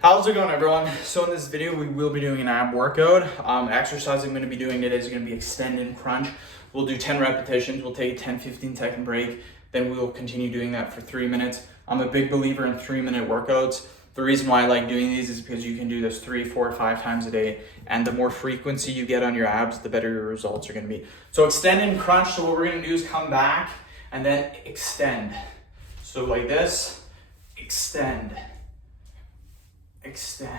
How's it going, everyone? So in this video, we will be doing an ab workout. Exercise I'm going to be doing today is going to be extend and crunch. We'll do 10 repetitions. We'll take a 10-15 second break. Then we will continue doing that for 3 minutes. I'm a big believer in 3-minute workouts. The reason why I like doing these is because you can do this 3, 4, 5 times a day. And the more frequency you get on your abs, the better your results are going to be. So extend and crunch. So what we're going to do is come back and then extend. So like this, extend. Extend.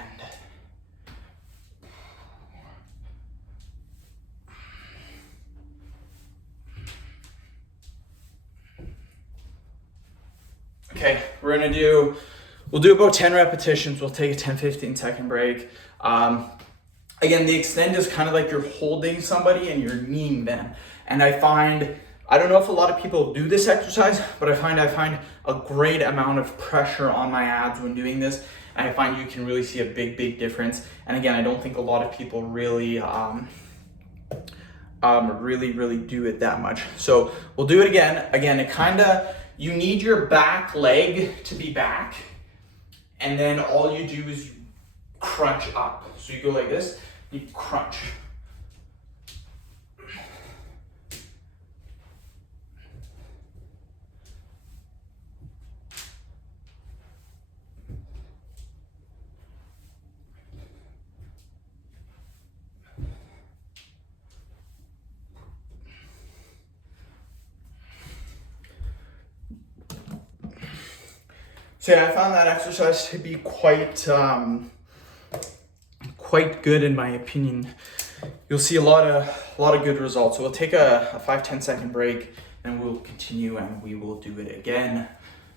Okay, we'll do about 10 repetitions. We'll take a 10-15 second break. Again, the extend is kind of like you're holding somebody and you're kneeing them. And I don't know if a lot of people do this exercise, but I find a great amount of pressure on my abs when doing this. And I find you can really see a big difference. And again, I don't think a lot of people really do it that much. So we'll do it again. Again, you need your back leg to be back. And then all you do is crunch up. So you go like this, you crunch. So yeah, I found that exercise to be quite good in my opinion. You'll see a lot of good results. So we'll take a 5-10 second break and we'll continue and we will do it again.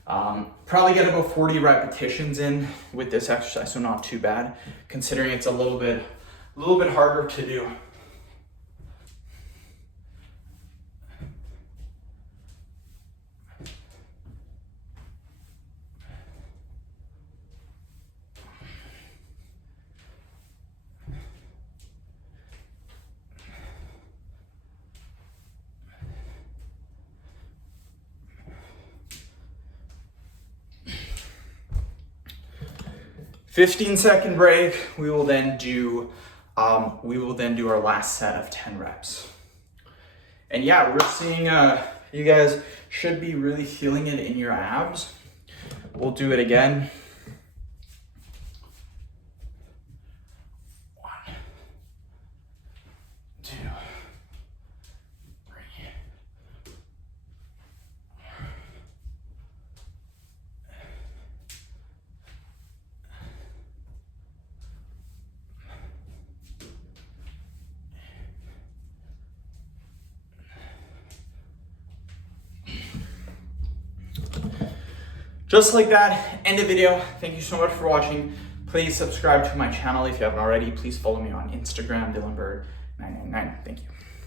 Probably get about 40 repetitions in with this exercise, so not too bad, considering it's a little bit harder to do. "15-second break. We will then do our last set of 10 reps. And yeah, we're seeing you guys should be really feeling it in your abs. We'll do it again. 1, 2, 3. 'Just like that, end the video. Thank you so much for watching. Please subscribe to my channel if you haven't already. Please follow me on Instagram, DylanBird999. Thank you.